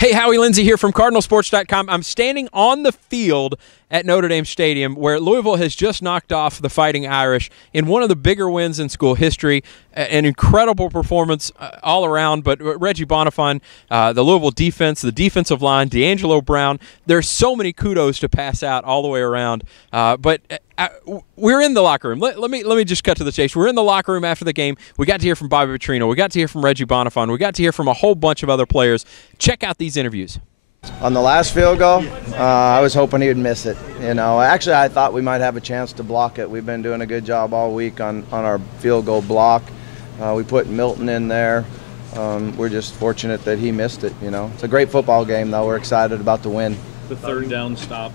Hey, Howie Lindsey here from CardinalSports.com. I'm standing on the field at Notre Dame Stadium where Louisville has just knocked off the Fighting Irish in one of the bigger wins in school history. An incredible performance all around, but Reggie Bonnafon, the Louisville defense, the defensive line, D'Angelo Brown, there's so many kudos to pass out all the way around. But we're in the locker room. Let me just cut to the chase. We're in the locker room after the game. We got to hear from Bobby Petrino. We got to hear from Reggie Bonnafon. We got to hear from a whole bunch of other players. Check out these interviews. On the last field goal, I was hoping he would miss it. Actually, I thought we might have a chance to block it. We've been doing a good job all week on our field goal block. We put Mauldin in there. We're just fortunate that he missed it. It's a great football game, though. We're excited about the win. The third down stop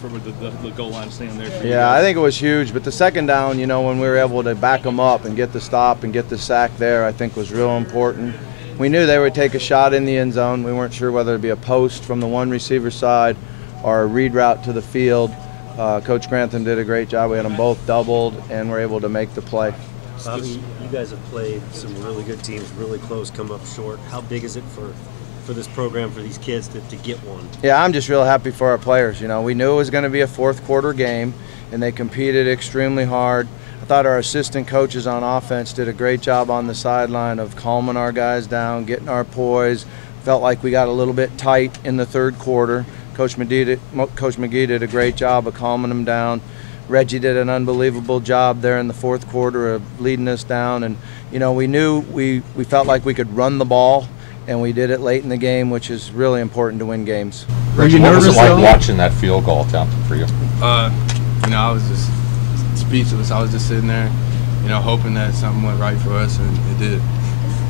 from the goal line stand there. For yeah, I think it was huge. But the second down, when we were able to back them up and get the stop and get the sack there, I think was real important. We knew they would take a shot in the end zone. We weren't sure whether it would be a post from the one receiver side or a read route to the field. Coach Grantham did a great job. We had them both doubled, and were able to make the play. Bobby, you guys have played some really good teams, really close, come up short. How big is it for this program, for these kids to get one? Yeah, I'm just real happy for our players. We knew it was going to be a fourth quarter game, and they competed extremely hard. I thought our assistant coaches on offense did a great job on the sideline of calming our guys down, getting our poise. Felt like we got a little bit tight in the third quarter. Coach McGee did a great job of calming them down. Reggie did an unbelievable job there in the fourth quarter of leading us down. And, we knew we felt like we could run the ball, and we did it late in the game, which is really important to win games. Reggie, what was it like watching that field goal attempt for you? I was just speechless. I was just sitting there, hoping that something went right for us, and it did.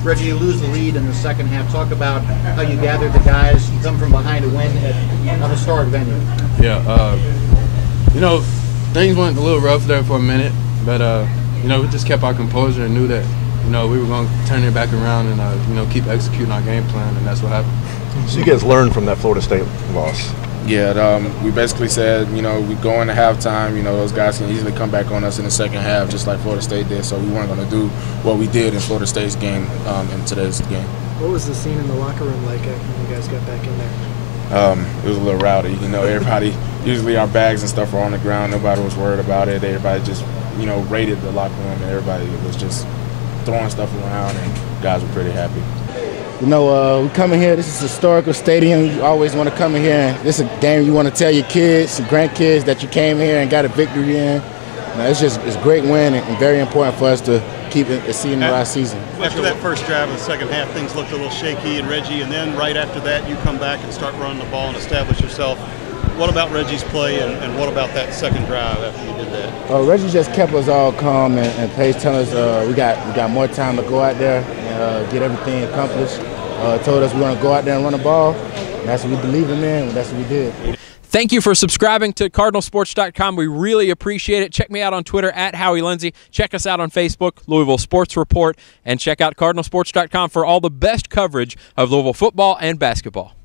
Reggie, you lose the lead in the second half. Talk about how you gathered the guys, you come from behind to win at a historic venue. Yeah, things went a little rough there for a minute, but we just kept our composure and knew that we were going to turn it back around and keep executing our game plan, and that's what happened. So you guys learned from that Florida State loss? Yeah, we basically said, we go into halftime, those guys can easily come back on us in the second half, just like Florida State did. So we weren't going to do what we did in Florida State's game in today's game. What was the scene in the locker room like when you guys got back in there? It was a little rowdy. Everybody, usually our bags and stuff were on the ground. Nobody was worried about it. Everybody just, raided the locker room, and everybody was just throwing stuff around, and guys were pretty happy. We come in here, this is a historical stadium. You always want to come in here, and this is a game you want to tell your kids and grandkids that you came here and got a victory in. It's a great win and very important for us to keep it seeing the last season. After that first drive in the second half, things looked a little shaky, and Reggie, and then right after that, you come back and start running the ball and establish yourself. What about Reggie's play, and what about that second drive after you did that? Reggie just kept us all calm and Paige telling us we got more time to go out there and get everything accomplished. Told us we're going to go out there and run the ball. And that's what we believe in, man. That's what we did. Thank you for subscribing to CardinalSports.com. We really appreciate it. Check me out on Twitter at Howie Lindsey. Check us out on Facebook, Louisville Sports Report. And check out CardinalSports.com for all the best coverage of Louisville football and basketball.